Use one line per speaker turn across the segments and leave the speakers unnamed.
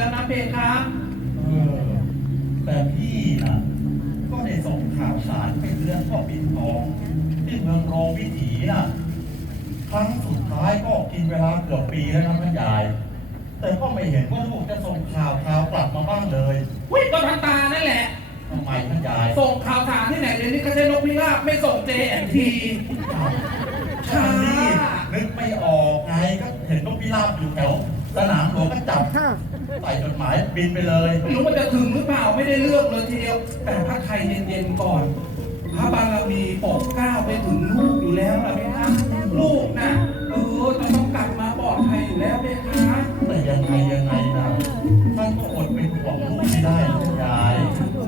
แล้วนะเพค
รับแต่พี่น่ะ ก็ได้ส่งข่าวสารไปเรื่องพ่อปิ่นทองที่เมืองโรงวิถีน่ะ ครั้งสุดท้ายก็กินเวลาเกือบปีแล้วนะท่านหญ่แต่ก็ไม่เห็นว่าลูกจะส่งข่าวข่าวกลับมาบ้างเลย
วิ่งก็ทันตานั่นแหละ
ทำไมท่านหญ่
ส่งข่าวสารที่ไหนเลยนี่ก็ใช้นกพิราบไม่ส่งเจแอนที
ฉันี่นึกไม่ออกไงก็เห็นนกพิราบอยู่แถว สนามหลวงก็จับใส่จดหมายบินไปเลย
ไม่รู้ว่าจะถึงหรือเปล่าไม่ได้เลือกเลยทีเดียว แต่พระไทยเย็นๆก่อน พระบารมีปกเก้าไปถึงลูกอยู่แล้วนะพี่คะลูกนะเออจะต้องกลับมาปลอดภัยอยู่แล้วพี่คะ
แต่ยังไงยังไงนะท่านก็อดเป็นห่วงลูกไม่ได้ยาย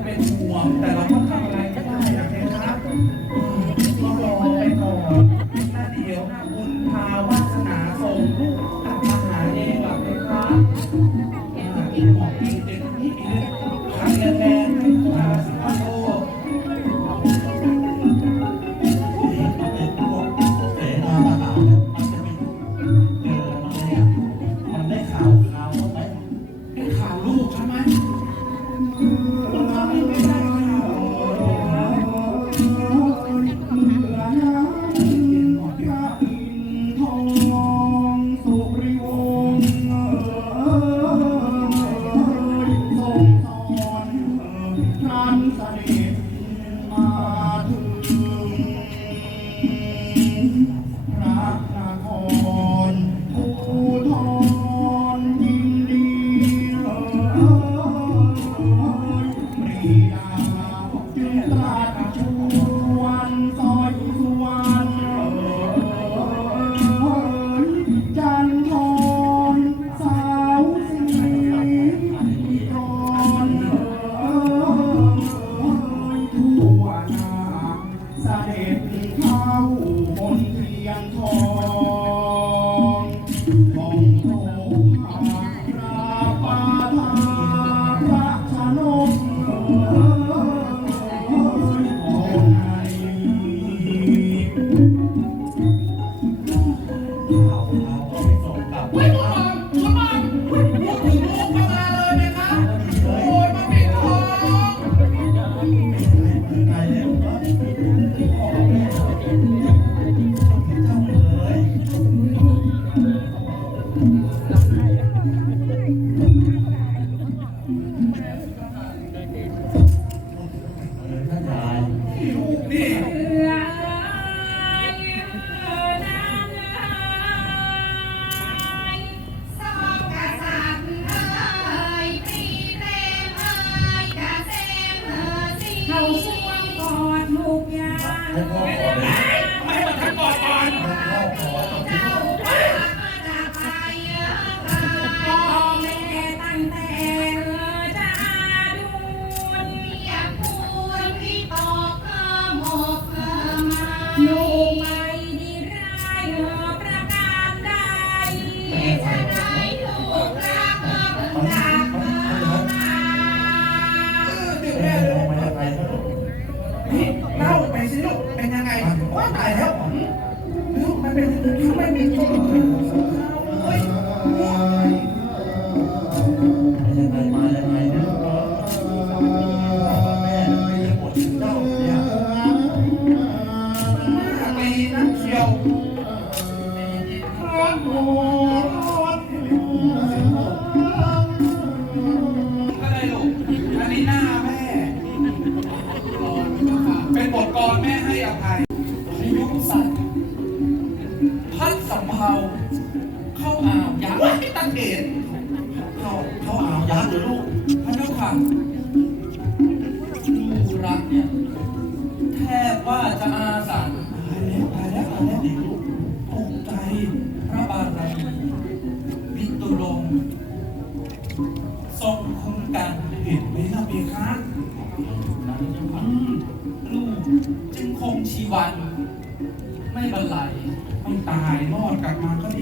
เป็นห่วงแต่ละ
て。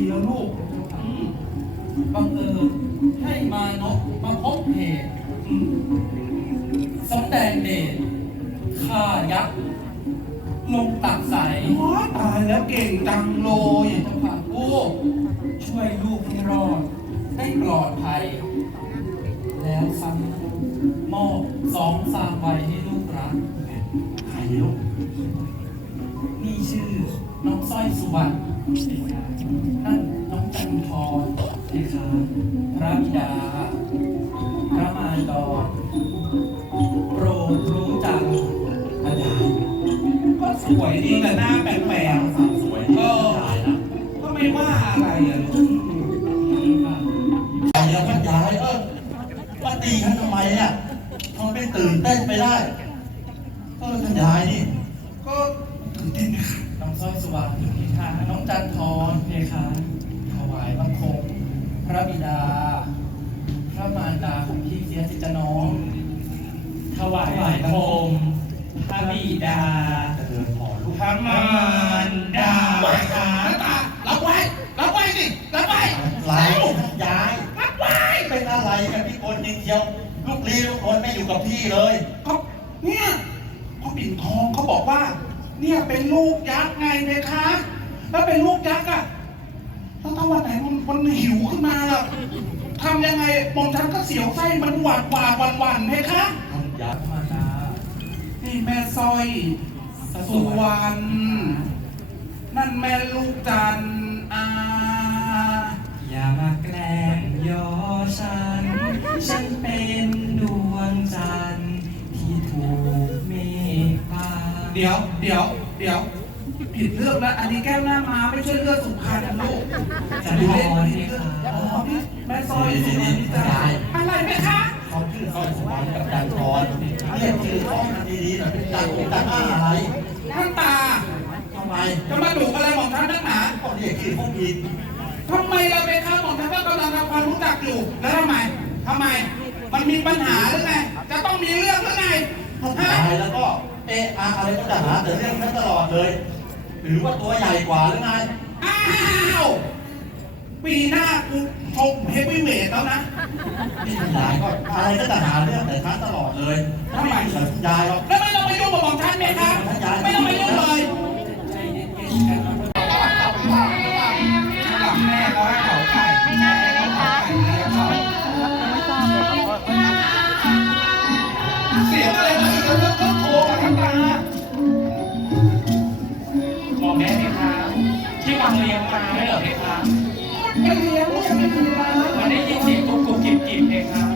ดีแล้วลู
ก
บังเอิ
ญให้มานพมาพบเหตุ
อืม
สำแดงเดชฆ่ายักษ์ลงตักใส
โอ้ยตายแล้วเก่งจังเลย
เจ้าค่ะผู้ช่วยลูกให้รอด ได้ปลอดภัย แล้วซ้ำมอบสองสามใบให้ลูกรัก
ใครลูก
นี่ชื่อน้องสร้อยสุวรรณ นั่นน้องจันทร์นะคะพระบิดา พระมารดาโปรดรู้จักอาจารย์
ก็สวยดีแต่หน้าแปลก
สาวสวย
ก็
อได้นะ
ก็ไม่ว่าอะไรอะลูก
ใครแล้วก็ย้ายเออมาตีท่าทำไมอะทำเป็นตื่นเต้นไปได้เออท่านยายนี่
ก็ ตื่นเต้นนะคะ
น้องสร้อยสุวรรณเพคะน้องจันทรเพคะถวายบังคม พระบิดา พระมารดาของพี่เสียสิจะน้อง ถวายบังคม พระบิดา
จะเดินพอลูก
พระมารดาค่ะตารับไว้รับไว้สิรับไว้
ไรท่านยายเป็นอะไรกันพี่คนยิงเดียว ลูกลีลูกคนไม่อยู่กับพี่เลย
ก็เนี่ยพ่อปิ่นทองเขาบอกว่า เนี่ยเป็นลูกยักษ์ไงเลยคะแล้วเป็นลูกยักษ์อะแล้วถ้าวันไหนมันมันหิวขึ้นมาล่ะทำยังไงหมอมฉันก็เสียวไส้มันหวาดหวาดหวันหวันเพคะ
นยาย
พระมารดา
นี่แม่สร้อยสุวรรณนั่นแม่ลูกจันทร์อา
อย่ามาแกล้งย่อฉัน ฉันเป็นดวงจั เดี๋
ยว เดี๋ยว เดี๋ยว ผิดเรื่องแล้ว อันนี้แก้วหน้ามาไม่ใช่เลือดสุพรรณนะลูก
จันทรเพคะ
อ๋อนี่แม่สร้อยสุวรรณนี่จ้ะอะไรไหมคะ
เขาชื่อสร้อยสวรรค์กับจันทรเรียกชื่อเขาให้มันดีๆหน่อยเป็นตังเป็นตังอะไร
ท่านตา
ทำไม
จะมาดุอะไรหม่อมท่านนักหนา
ก็เรียกชื่อเขาผิด
ทำไมเราไปข้าหม่อมท่านก็กำลังทำความรู้จักอยู่แล้วทำไมทำไม มันมีปัญหาหรือไงจะต้องมีเรื่องหรือไง
ท่าน
ฮะ
ตายแล้วก็ เอะอะอะไรก็จะหาแต่เรื่องนั้นตลอดเลย หรือว่าตัวใหญ่กว่าหรือไง
อ้าว ปีหน้ากูชกเฮฟวีเวทแล้วนะ
พี่ยายก็อะไรก็จะหาเรื่องแต่ท่านตลอดเลย
ทำไม
ไม่ใช่ยายหรอก
แล้วไม่ต้องไปยุ่งกับหม่อมท่านไหมคะไม่ต้องไปยุ่งเลย ไม่เห
รอไหมคะ
ไม่เลี้ยงไม่ไม่ดีนะ
มันได้ยินเสียงกุ๊กกุ๊กกิ๊บกิ๊บ
เอ
งค
รั
บ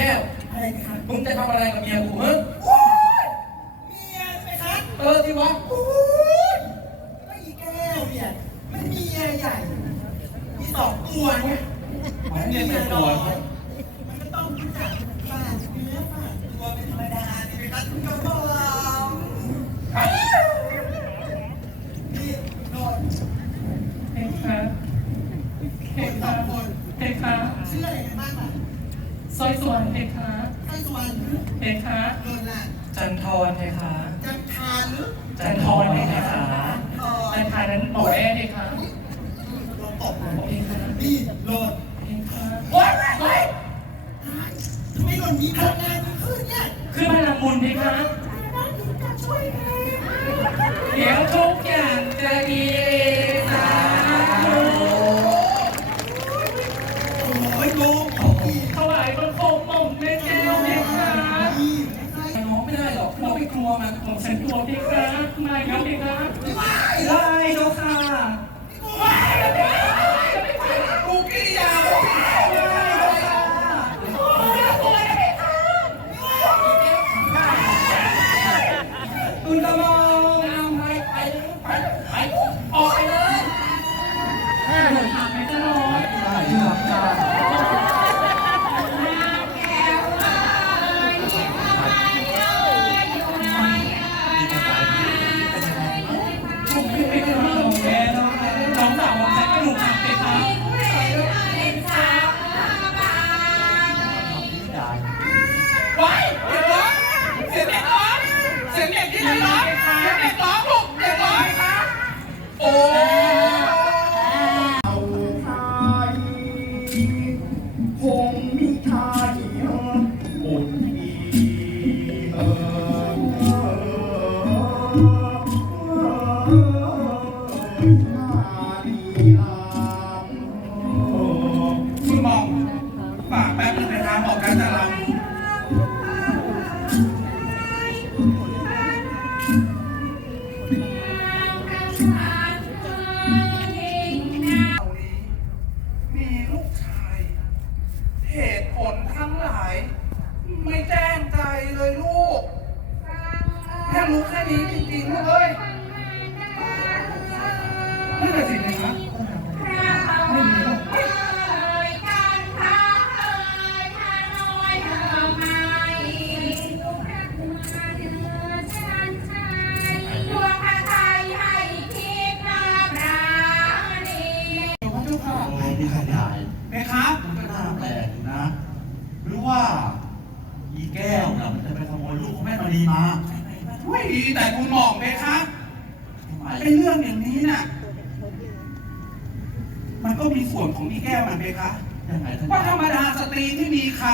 ก้ว
อะไรคะ
มึงจะทำอะไรกับเมียกูเฮ้ย
โอ้ยเมียไหมคะ
เออที่วะ
โอ้ยก็อีแก้วเนี่ยมันเมียใหญ่ มีสองตัวเนี่ย
หมายเมียเป็นตัว
มันก็ต้องรู้จักฝากเนื้อฝากตัวเป็นธรรมดาใช่ไหมคะคุณกำลังนี่โนน
เพคะเพคะเพคะ
ชื่ออะไรกันบ้างล่ะ
สร้อยสวรรณเพคะ
ไส้ส่วน
เพคะ
โนนล่ะ
จันทรเพคะ
จันทานหรือ
จันทรเพคะ
ทอ
อันทานนั้นหมอแม่
มัน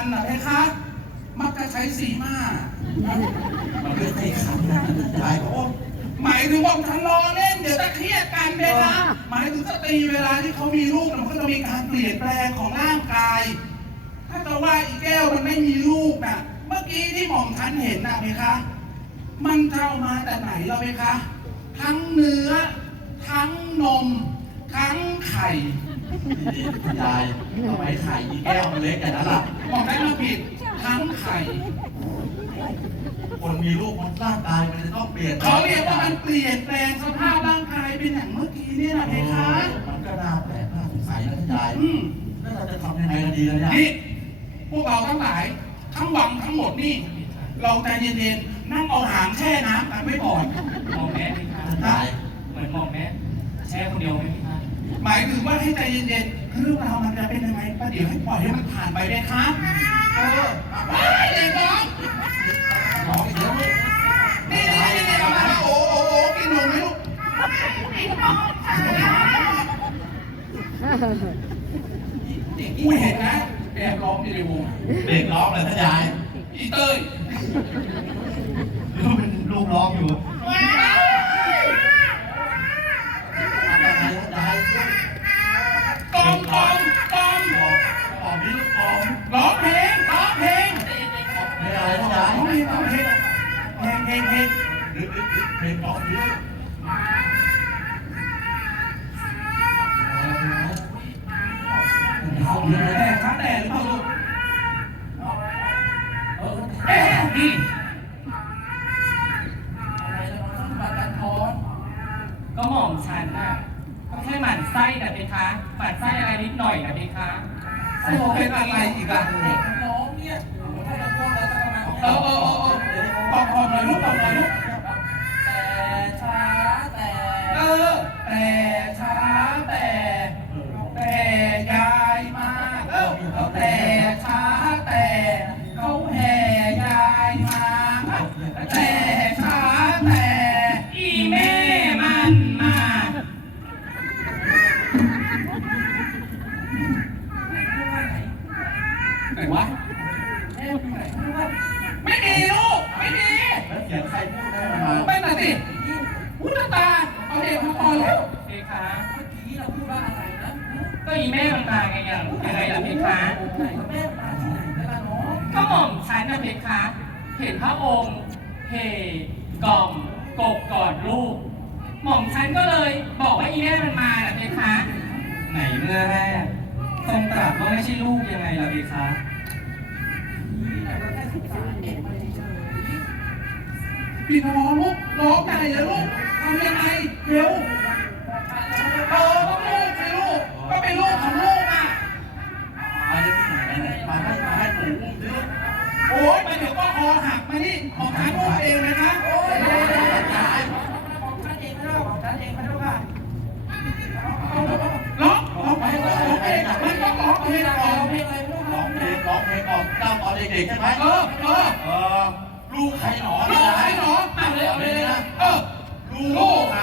มี
คั
น
น่ะไห
ม
คะมักจะใช้สีมา
มันไม่ใช่คำนั้นท่านยายโอ้
หมายถึงว่าฉันรอเล่นเดี๋ยวจะเครียดกันไหมคะหมายถึงสตรีเวลาที่เขามีลูกน่ะมันก็จะมีการเปลี่ยนแปลงของร่างกาย ถ้าจะว่าอีแก้วมันไม่มีลูกน่ะ เมื่อกี้ที่หม่อมฉันเห็นน่ะไหมคะ มันจะเอามาแต่ไหนเราไหมคะ ทั้งเนื้อ ทั้งนม ทั้งไข่
ดีๆท่านยายทำไมไข่อีแก้วมันเล็กอย่างนั้นล่ะ
หม่อมฉันมาผิดทั้งไข่
คนมีลูกมันร่างกายมันจะต้องเปลี่ยน
เขาเรียกว่ามันเปลี่ยนแปลงสภาพร่างกายเป็นอย่างเมื่อกี้เนี่ยนะเพคะ
มันก็น่าแปลกน่าสงสัยนะท่านยาย
อืม
แล้วเราจะทำยังไงกันดีล่ะเนี่ย
นี่พวกเราทั้งหลายทั้งวังทั้งหมดนี่ เราใจเย็นๆนั่งเอาหางแช่น้ำกันไว้ก่อน
หมอแม่เพคะ
ท่านยาย
เหมือนหมอแม่แช่คนเดียวไหมเพคะ
หมายถึงว่าให้ใจเย็นๆ เรื่องราวมันจะเป็นยังไงประเดี๋ยวให้ปล่อยให้มันผ่านไปเลยครับเออไปเด็กน้อง
น้องเดี๋ยวลูก
นี่นี่นี่นี่มาโอ้โอ้โอ้กินนมไหมลูกกูเห็นนะแอบร้องอยู่ในวง
เด็กร้องเลยท่านยาย
อีเต้ย
ลูกเป็นลูกร้องอยู่ เพลง
เพลง
เพลง
ปอ
บด้ว
ย ปิด
ท้องลูกร้
องใหญ่เลยลูกทำยังไงเร็วเออก็ลูกสิลูกก็เป็นลูกของลูกอะ
มาได้ที่ไหมาให้มาให้หนูอุ้มดิ
โอ้ยไปเดี๋ยวก็คอหักมานี่ของฉันอุ้เองเลยนะ
โอ้ยตา
ยของฉันเองไม่
ได้ของ
ฉันเองไม่
เล่ะ
ร้องร้องเลงร้องเพล้องร้องเพล
งออกเพลงอะ
ไรไม่รู้ร้องเลงร้องเพ
ลงออกเจ้า
ตอน
เด็
กๆใช่ไหมเออเออ ลูก
ใครหนอลูกใครหนอเอาเลยเอาเลยนะ เออลูกใคร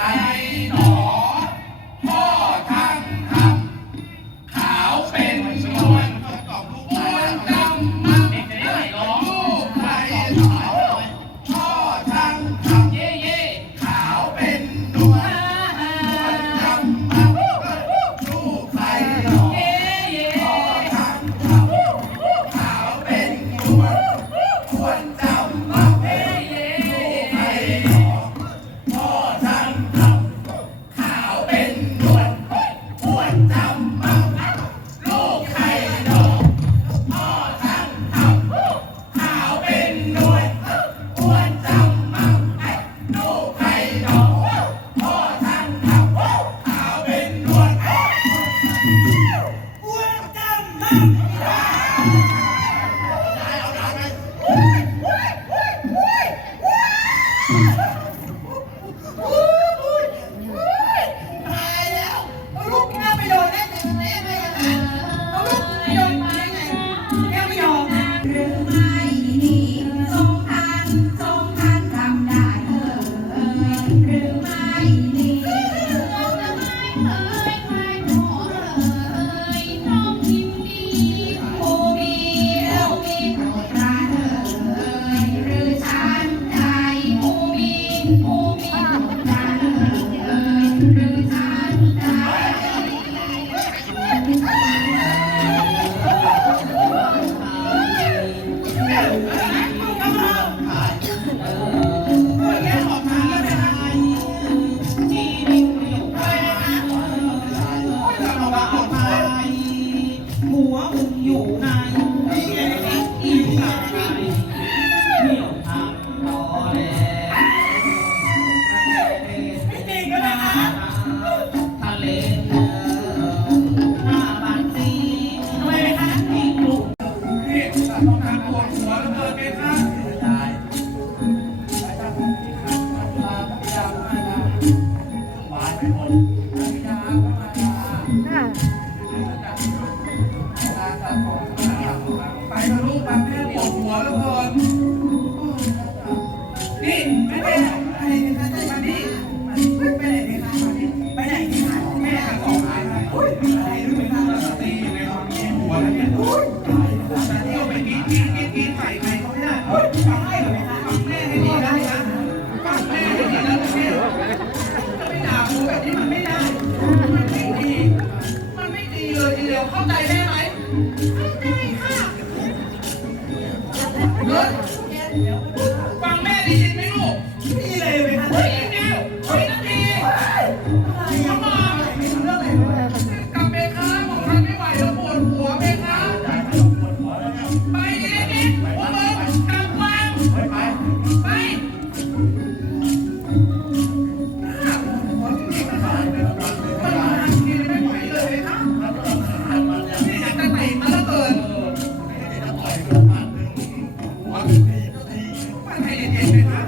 ไงนะครับ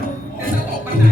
จะตกไป
ไหน